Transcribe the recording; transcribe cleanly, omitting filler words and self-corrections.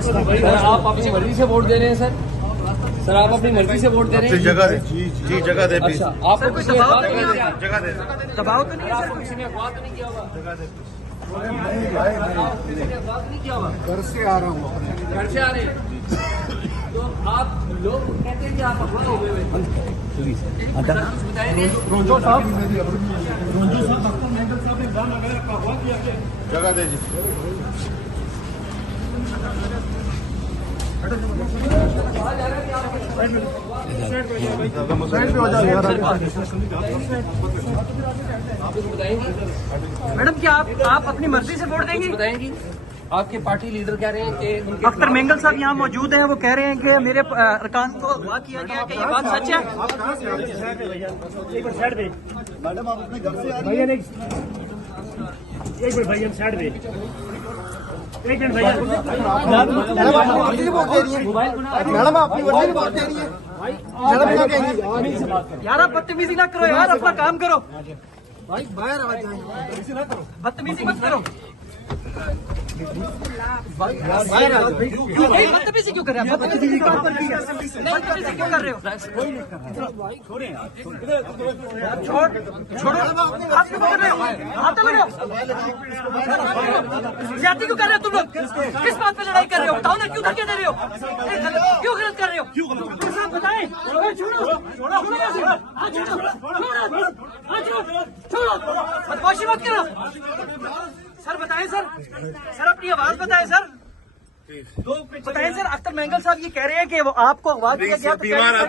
आप अपनी मर्जी से वोट दे रहे हैं सर आप अपनी मर्जी से वोट दे रहे हैं। जगह दे जी जगह दे। अच्छा आपको किसी ने जगह दे दबाव तो नहीं है सर, किसी ने अफवाह तो नहीं किया होगा? जगह दे। किसी ने अफवाह तो नहीं किया होगा? घर से आ रहा हूँ, घर से आ रहे हैं तो आप लोग कहते हैं कि आप अफवाह हो गए बताएंगे। जगह दे जी। मैडम क्या आप अपनी मर्जी से वोट देंगी? बताएंगी। आपके पार्टी लीडर कह रहे हैं कि अख्तर मेंगल साहब यहाँ मौजूद हैं, वो कह रहे हैं कि मेरे अरकान को अगवा किया गया, कि ये बात सच है? मैडम आप अपने घर से आ रही भैया नहीं, एक मिनट भैया साइड पे, एक मिनट भैया। मैडम आप अपनी मर्जी से वोट दे रही हैं। मैडम आप अपनी मर्जी से वोट दे रही हैं। मैडम क्या कहेंगी? यार आप बदतमीजी ना करो यार, अपना काम करो भाई बाहर आ जाए, बदतमीजी मत करो। बाहर आ जाओ। बदतमीजी क्यों कर रहे हो? बदतमीजी क्यों कर रहे हो? छोड़ो, हाथ क्यों पकड़ रहे हो? हाथ लगाओ। ज्यादती क्यों कर रहे हो तुम लोग? किस बात पे लड़ाई कर रहे हो? बताओ ना, क्यों धक्के दे रहे हो? क्यों गलत कर रहे हो? बताएं। छोड़ो, बदमाशी मत करो सर। बताएं सर अपनी आवाज बताएं सर। बताएं सर, अख्तर मेंगल साहब ये कह रहे हैं कि वो आपको अगवा किया गया।